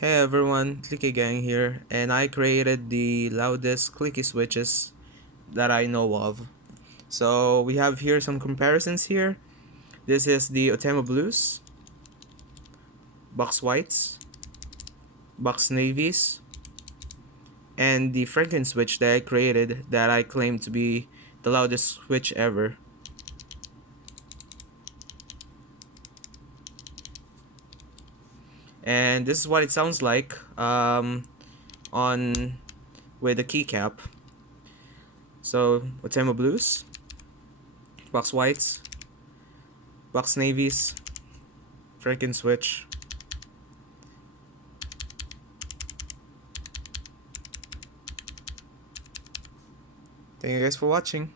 Hey everyone, CLICKY Gang here, and I created the loudest clicky switches that I know of. So we have here some comparisons here. This is the Otema Blues, Box Whites, Box Navies, and the Franklin switch that I created that I claim to be the loudest switch ever. And this is what it sounds like on with the keycap. So Otema Blues, Box Whites, Box Navies, Franklin switch. Thank you guys for watching.